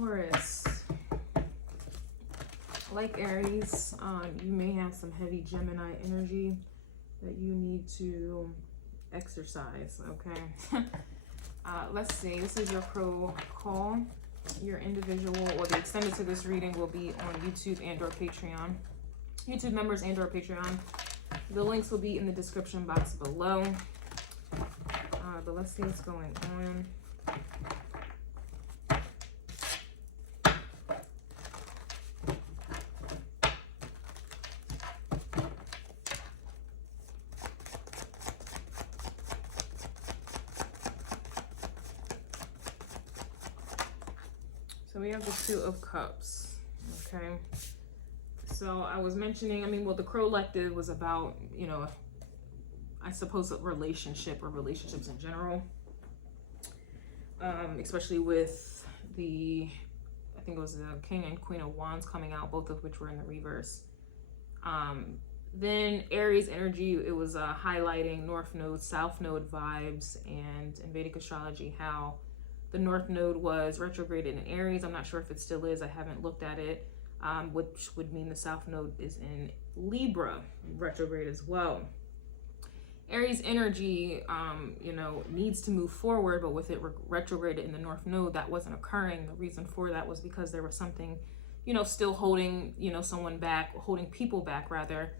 Taurus. Like Aries, you may have some heavy Gemini energy that you need to exercise, okay? Let's see, this is your pro call. Your individual or the extended to this reading will be on YouTube and or Patreon. YouTube members and or Patreon. The links will be in the description box below. But let's see what's going on. So we have the Two of Cups, okay? So I was mentioning, I mean, well, the Collective was about, you know, I suppose a relationship or relationships in general, especially with the, I think it was the King and Queen of Wands coming out, both of which were in the reverse. Then Aries energy, it was highlighting North Node, South Node vibes, and in Vedic astrology, how the North Node was retrograded in Aries. I'm not sure if it still is. I haven't looked at it, which would mean the South Node is in Libra, retrograde as well. Aries energy, you know, needs to move forward, but with it retrograded in the North Node, that wasn't occurring. The reason for that was because there was something, you know, still holding, you know, someone back, holding people back rather,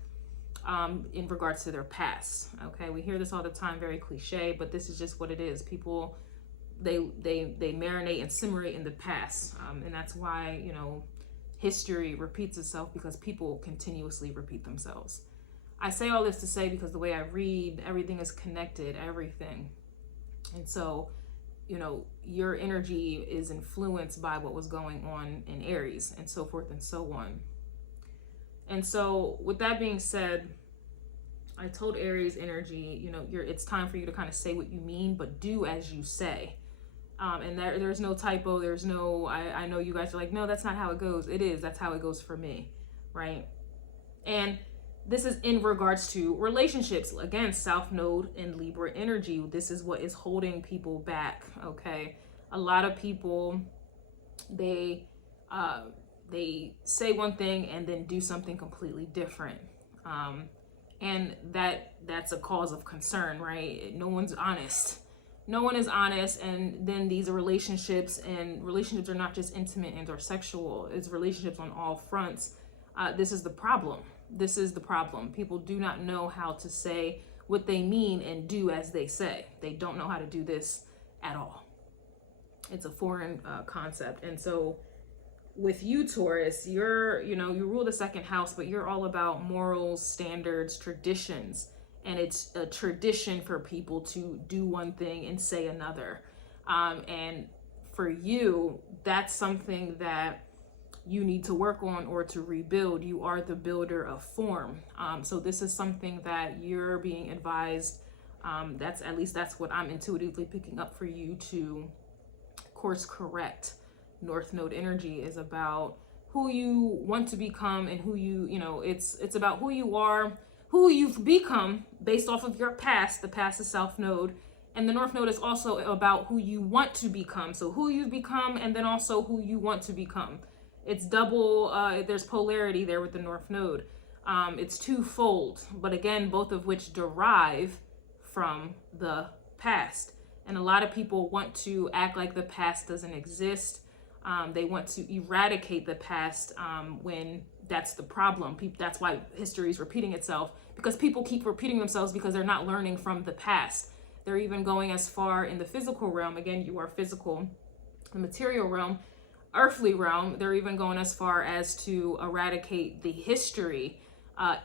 in regards to their past. Okay, we hear this all the time, very cliche, but this is just what it is. People, they marinate and simmerate in the past, and that's why, you know, history repeats itself, because people continuously repeat themselves. I say all this to say, because the way I read, everything is connected, everything. And so, you know, your energy is influenced by what was going on in Aries and so forth and so on. And so with that being said, I told Aries energy, you know, it's time for you to kind of say what you mean, but do as you say. And there's no typo. There's no, I know you guys are like, no, that's not how it goes. It is. That's how it goes for me. Right. And this is in regards to relationships. Again, South Node and Libra energy. This is what is holding people back. Okay. A lot of people, they say one thing and then do something completely different. And that's a cause of concern, right? No one's honest. No one is honest. And then these relationships, and relationships are not just intimate and or sexual, it's relationships on all fronts. This is the problem. This is the problem. People do not know how to say what they mean and do as they say. They don't know how to do this at all. It's a foreign concept. And so with you, Taurus, you're, you know, you rule the second house, but you're all about morals, standards, traditions. And it's a tradition for people to do one thing and say another. And for you, that's something that you need to work on or to rebuild. You are the builder of form. So this is something that you're being advised. That's, at least that's what I'm intuitively picking up for you to course correct. North Node energy is about who you want to become and who you know, it's about who you are, who you've become based off of your past. The past is South Node. And the North Node is also about who you want to become. So who you've become, and then also who you want to become. It's double, there's polarity there with the North Node. It's twofold, but again, both of which derive from the past. And a lot of people want to act like the past doesn't exist. They want to eradicate the past when that's the problem. That's why history is repeating itself, because people keep repeating themselves because they're not learning from the past. They're even going as far in the physical realm. Again, you are physical, the material realm, earthly realm. They're even going as far as to eradicate the history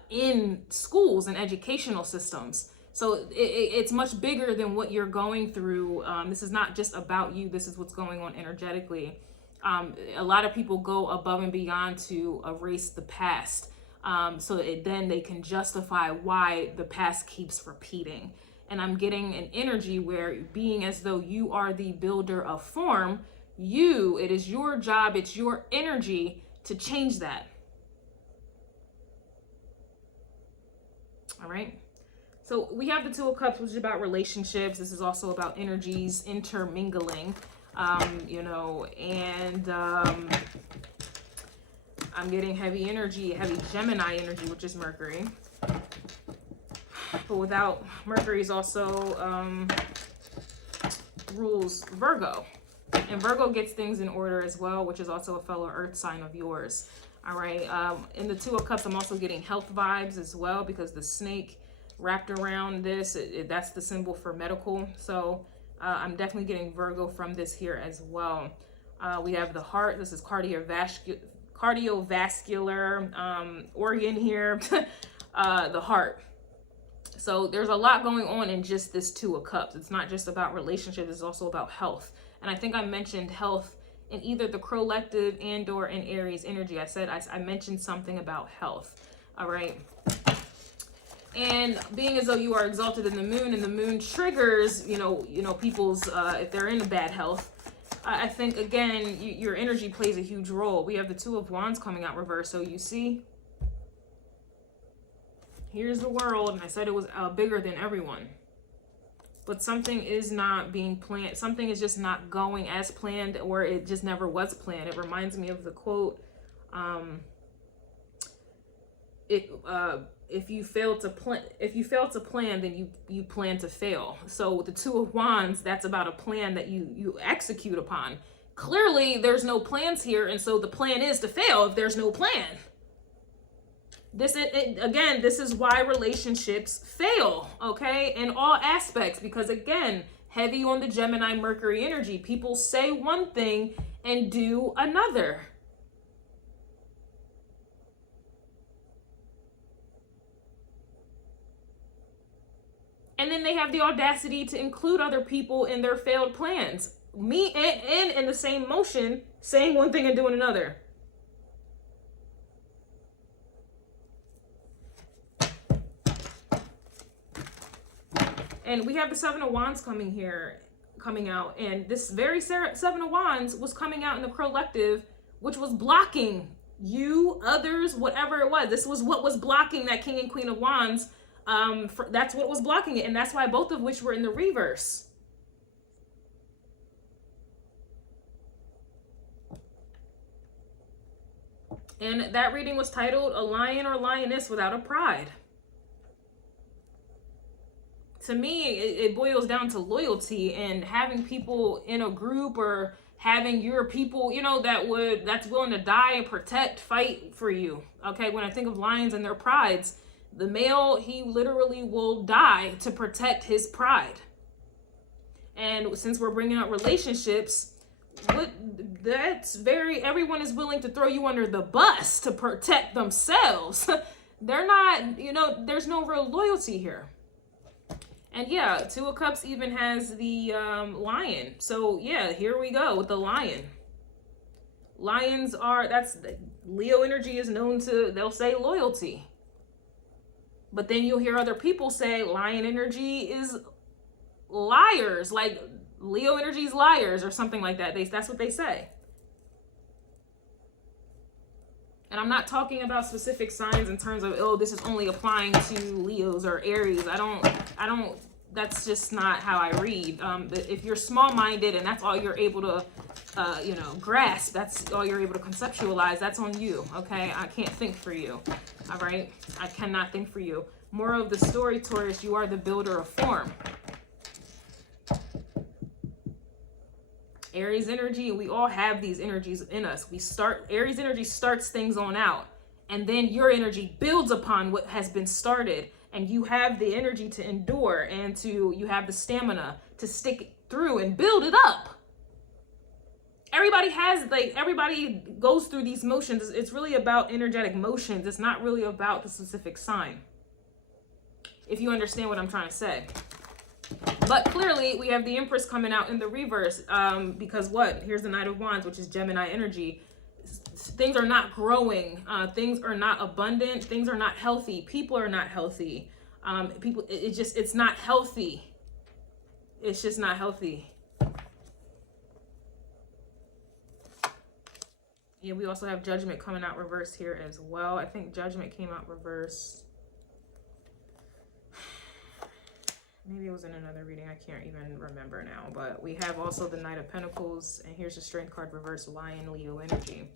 in schools and educational systems. So it's much bigger than what you're going through. This is not just about you. This is what's going on energetically. A lot of people go above and beyond to erase the past, so that then they can justify why the past keeps repeating. And I'm getting an energy where, being as though you are the builder of form, it is your job, it's your energy to change that. All right. So we have the Two of Cups, which is about relationships. This is also about energies intermingling. you know, and I'm getting heavy energy, heavy Gemini energy, which is Mercury. But without Mercury is also rules Virgo. And Virgo gets things in order as well, which is also a fellow earth sign of yours. All right. In the Two of Cups, I'm also getting health vibes as well, because the snake wrapped around this, that's the symbol for medical. So I'm definitely getting Virgo from this here as well. We have the heart. This is cardiovascular organ here. The heart. So there's a lot going on in just this Two of Cups. It's not just about relationships, it's also about health. And I think I mentioned health in either the collective and or in Aries energy. I mentioned something about health. All right. And being as though you are exalted in the moon, and the moon triggers, you know, people's, if they're in bad health, I think, again, your energy plays a huge role. We have the Two of Wands coming out reverse. So you see, here's the world. And I said it was bigger than everyone. But something is not being planned. Something is just not going as planned, or it just never was planned. It reminds me of the quote, if you fail to plan, then you plan to fail. So with the Two of Wands, that's about a plan that you execute upon. Clearly, there's no plans here, and so the plan is to fail if there's no plan. Again, this is why relationships fail, okay, in all aspects, because again, heavy on the Gemini Mercury energy. People say one thing and do another. And then they have the audacity to include other people in their failed plans. Me and in the same motion, saying one thing and doing another. And we have the Seven of Wands coming out. And this very Seven of Wands was coming out in the collective, which was blocking you, others, whatever it was. This was what was blocking that King and Queen of Wands. That's what was blocking it. And that's why both of which were in the reverse. And that reading was titled A Lion or Lioness Without a Pride. To me, it boils down to loyalty and having people in a group, or having your people, you know, that's willing to die and protect, fight for you. Okay, when I think of lions and their prides, the male, he literally will die to protect his pride. And since we're bringing up relationships, everyone is willing to throw you under the bus to protect themselves. They're not, you know, there's no real loyalty here. And yeah, Two of Cups even has the lion. So yeah, here we go with the lion. Lions Leo energy is known to, they'll say loyalty. But then you'll hear other people say lion energy is liars, like Leo energy is liars or something like that. That's what they say. And I'm not talking about specific signs in terms of, oh, this is only applying to Leos or Aries. I don't, that's just not how I read. But if you're small-minded and that's all you're able to, you know, grasp, that's all you're able to conceptualize, that's on you, okay? I can't think for you, all right? I cannot think for you. Moral of the story, Taurus, you are the builder of form. Aries energy, we all have these energies in us. Aries energy starts things on out, and then your energy builds upon what has been started, and you have the energy to endure, and you have the stamina to stick through and build it up. Everybody goes through these motions. It's really about energetic motions. It's not really about the specific sign, if you understand what I'm trying to say. But clearly, we have the Empress coming out in the reverse, because what? Here's the Knight of Wands, which is Gemini energy. Things are not growing. Things are not abundant. Things are not healthy. People are not healthy. It's not healthy. It's just not healthy. Yeah, we also have Judgment coming out reverse here as well. I think Judgment came out reverse. maybe it was in another reading, I can't even remember now, but we have also the Knight of Pentacles, and here's the Strength card reverse, Lion, Leo energy.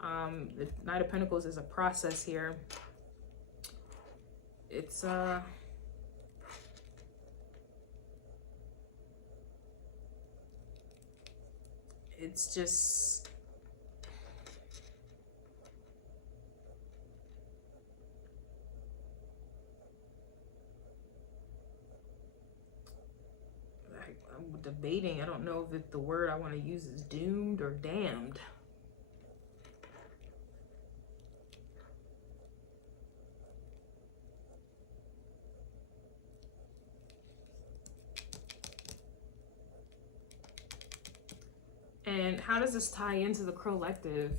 The Knight of Pentacles is a process here. It's just, I'm debating. I don't know if the word I want to use is doomed or damned. And how does this tie into the collective?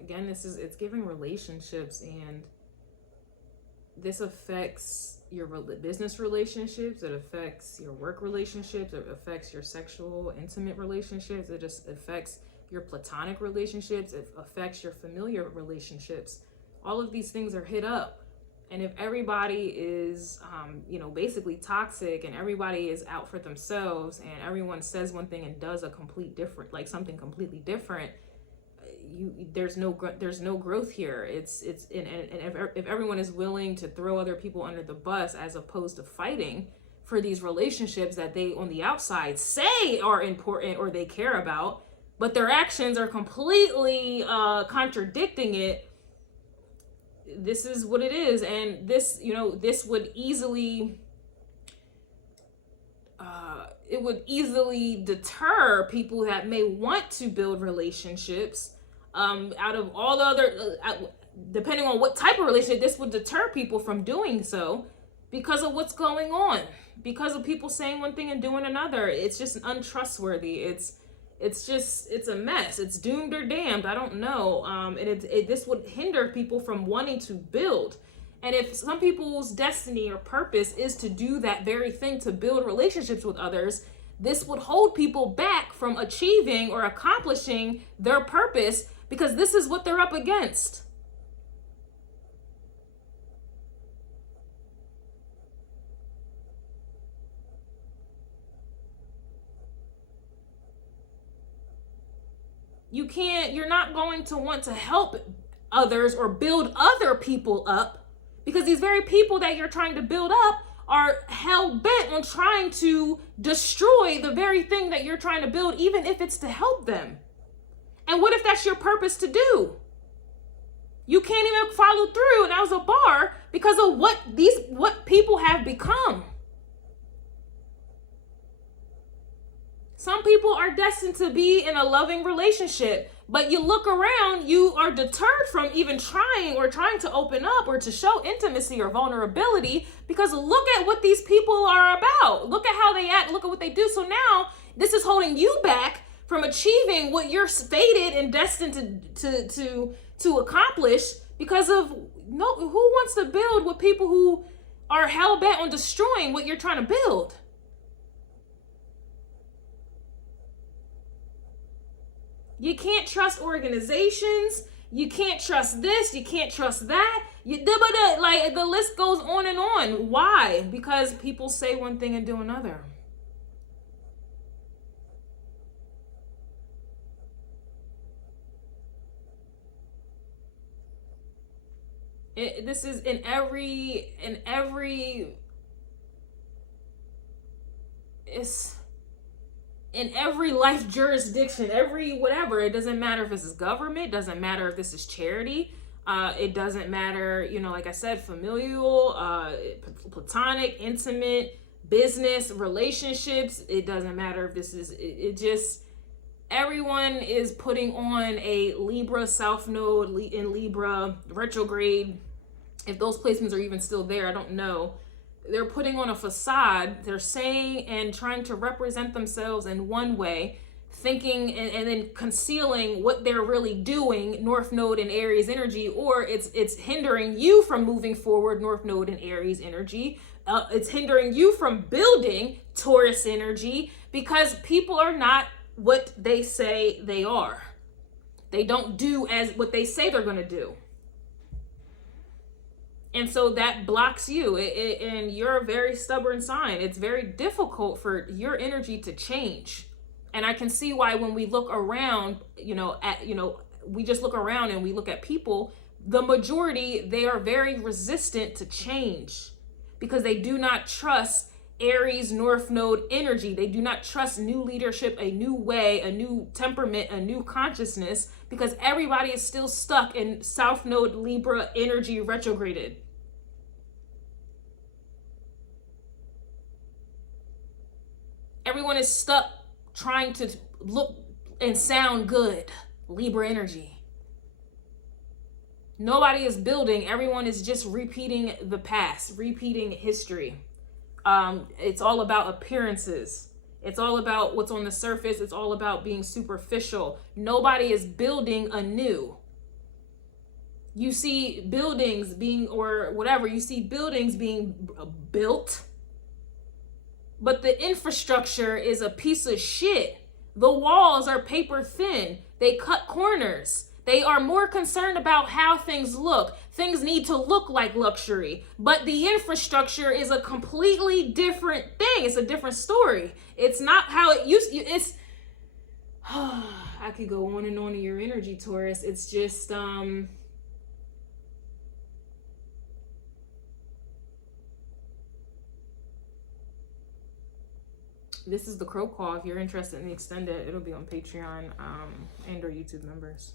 Again, it's giving relationships, and this affects your business relationships, it affects your work relationships, it affects your sexual, intimate relationships, it just affects your platonic relationships, it affects your familiar relationships. All of these things are hit up. And if everybody is, you know, basically toxic, and everybody is out for themselves, and everyone says one thing and does a complete different, like something completely different, there's no growth here. And if everyone is willing to throw other people under the bus as opposed to fighting for these relationships that they on the outside say are important or they care about, but their actions are completely contradicting it, this is what it is. And this, you know, this would easily it would easily deter people that may want to build relationships. Out of all the other, depending on what type of relationship, this would deter people from doing so because of what's going on, because of people saying one thing and doing another. It's just untrustworthy. It's a mess. It's doomed or damned. I don't know. And this would hinder people from wanting to build. And if some people's destiny or purpose is to do that very thing, to build relationships with others, this would hold people back from achieving or accomplishing their purpose, because this is what they're up against. You're not going to want to help others or build other people up, because these very people that you're trying to build up are hell-bent on trying to destroy the very thing that you're trying to build, even if it's to help them. And what if that's your purpose to do? You can't even follow through, and that was a bar, because of what people have become. Some people are destined to be in a loving relationship, but you look around, you are deterred from even trying to open up or to show intimacy or vulnerability, because look at what these people are about. Look at how they act. Look at what they do. So now this is holding you back from achieving what you're fated and destined to accomplish, because of who wants to build with people who are hell-bent on destroying what you're trying to build? You can't trust organizations. You can't trust this. You can't trust that. Like, the list goes on and on. Why? Because people say one thing and do another. This is in every life jurisdiction, every whatever. It doesn't matter if this is government, doesn't matter if this is charity, it doesn't matter, you know, like I said, familial, platonic, intimate, business, relationships. It doesn't matter if this is, it just, everyone is putting on a Libra South Node in Libra retrograde. If those placements are even still there, I don't know. They're putting on a facade. They're saying and trying to represent themselves in one way, thinking and then concealing what they're really doing, North Node and Aries energy, or it's hindering you from moving forward, North Node and Aries energy. It's hindering you from building, Taurus energy, because people are not what they say they are. They don't do as what they say they're going to do. And so that blocks you, and you're a very stubborn sign. It's very difficult for your energy to change. And I can see why when we look around, we just look around and we look at people, the majority, they are very resistant to change because they do not trust Aries North Node energy. They do not trust new leadership, a new way, a new temperament, a new consciousness, because everybody is still stuck in South Node Libra energy retrograded. Everyone is stuck trying to look and sound good. Libra energy. Nobody is building. Everyone is just repeating the past, repeating history. It's all about appearances. It's all about what's on the surface. It's all about being superficial. Nobody is building anew. You see buildings being, or whatever, you see buildings being built, but the infrastructure is a piece of shit. The walls are paper thin. They cut corners. They are more concerned about how things look. Things need to look like luxury, but the infrastructure is a completely different thing. It's a different story. It's not how it used to. It's I could go on and on in your energy, Taurus. It's just this is the Crow Call. If you're interested in the extended, it'll be on Patreon and or YouTube members.